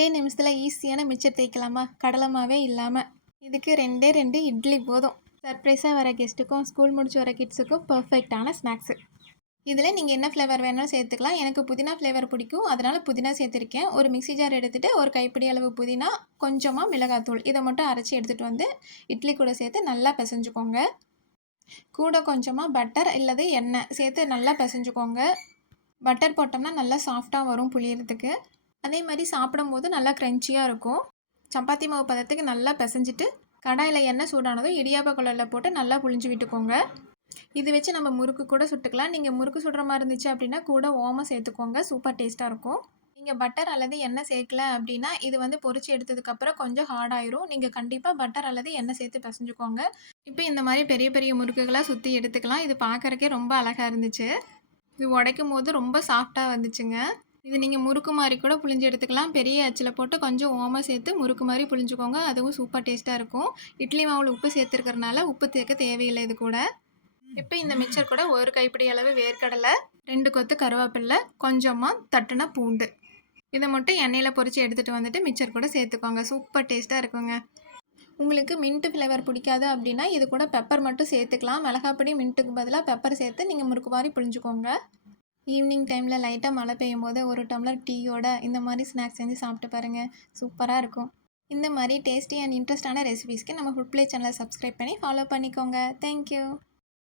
2 நிமிஷத்தில் ஈஸியான மிச்சர் தேய்க்கலாமா? கடலை மாவே இல்லாமல். இதுக்கு 2 இட்லி போதும். சர்ப்ரைஸாக வர கெஸ்ட்டுக்கும் ஸ்கூல் முடிச்சு வர கிட்ஸுக்கும் பர்ஃபெக்டான ஸ்நாக்ஸு. இதில் நீங்கள் என்ன ஃப்ளேவர் வேணாலும் சேர்த்துக்கலாம். எனக்கு புதினா ஃப்ளேவர் பிடிக்கும், அதனால் புதினா சேர்த்துருக்கேன். ஒரு மிக்ஸி ஜார் எடுத்துகிட்டு ஒரு கைப்பிடி அளவு புதினா, கொஞ்சமாக மிளகாத்தூள் இதை மட்டும் அரைச்சி எடுத்துகிட்டு வந்து இட்லி கூட சேர்த்து நல்லா பிசைஞ்சுக்கோங்க. கூட கொஞ்சமாக பட்டர் இல்லது எண்ணெய் சேர்த்து நல்லா பிசைஞ்சுக்கோங்க. பட்டர் போட்டோம்னா நல்லா சாஃப்டாக வரும் புளியறதுக்கு. அதே மாதிரி சாப்பிடும்போது நல்லா க்ரன்ச்சியாக இருக்கும். சப்பாத்தி மாவு பதத்துக்கு நல்லா பிசைஞ்சிட்டு கடாயில் எண்ணெய் சூடானதும் இடியாப்ப குழலில் போட்டு நல்லா புழிஞ்சு விட்டுக்கோங்க. இது வச்சு நம்ம முறுக்கு கூட சுட்டுக்கலாம். நீங்கள் முறுக்கு சுடுற மாதிரி இருந்துச்சு அப்படின்னா கூட ஓமம் சேர்த்துக்கோங்க, சூப்பர் டேஸ்ட்டாக இருக்கும். நீங்கள் பட்டர் அல்லது எண்ணெய் சேர்க்கல அப்படின்னா இது வந்து பொரிச்சு எடுத்ததுக்கப்புறம் கொஞ்சம் ஹார்டாயிரும். நீங்கள் கண்டிப்பாக பட்டர் அல்லது எண்ணெய் சேர்த்து பிசைஞ்சுக்கோங்க. இப்போ இந்த மாதிரி பெரிய பெரிய முறுக்குகளாக சுற்றி எடுத்துக்கலாம். இது பார்க்குறக்கே ரொம்ப அழகாக இருந்துச்சு. இது உடைக்கும் போது ரொம்ப சாஃப்டாக வந்துச்சுங்க. இது நீங்கள் முறுக்கு மாதிரி கூட புழிஞ்சு எடுத்துக்கலாம். பெரிய அச்சில் போட்டு கொஞ்சம் ஓமம் சேர்த்து முறுக்கு மாதிரி புழிஞ்சுக்கோங்க, அதுவும் சூப்பர் டேஸ்ட்டாக இருக்கும். இட்லி மாவில் உப்பு சேர்த்துருக்கறனால உப்பு சேர்க்க தேவையில்லை இது கூட. இப்போ இந்த மிக்சர் கூட ஒரு கைப்பிடி அளவு வேர்க்கடலை, 2 கொத்து கருவேப்பிலை, கொஞ்சமாக தட்டுன பூண்டு இதை மட்டும் எண்ணெயில் பொரித்து எடுத்துகிட்டு வந்துட்டு மிக்சர் கூட சேர்த்துக்கோங்க. சூப்பர் டேஸ்ட்டாக இருக்குங்க. உங்களுக்கு மின்ட்டு ஃப்ளேவர் பிடிக்காது அப்படின்னா இது கூட பெப்பர் மட்டும் சேர்த்துக்கலாம். மிளகாப்பொடி மின்ட்டுக்கு பதிலாக பெப்பர் சேர்த்து நீங்கள் முறுக்கு மாதிரி புழிஞ்சுக்கோங்க. ஈவினிங் டைமில் லைட்டாக மழை பெய்யும் போது ஒரு டம்ளர் டீயோட இந்த மாதிரி ஸ்நாக்ஸ் செஞ்சு சாப்பிட்டு பாருங்கள், சூப்பராக இருக்கும். இந்த மாதிரி டேஸ்டி அண்ட் இன்ட்ரெஸ்டான ரெசிபீஸ்க்கு நம்ம ஃபுட் பிளே சேனலை சப்ஸ்கிரைப் பண்ணி ஃபாலோ பண்ணிக்கோங்க. தேங்க்யூ.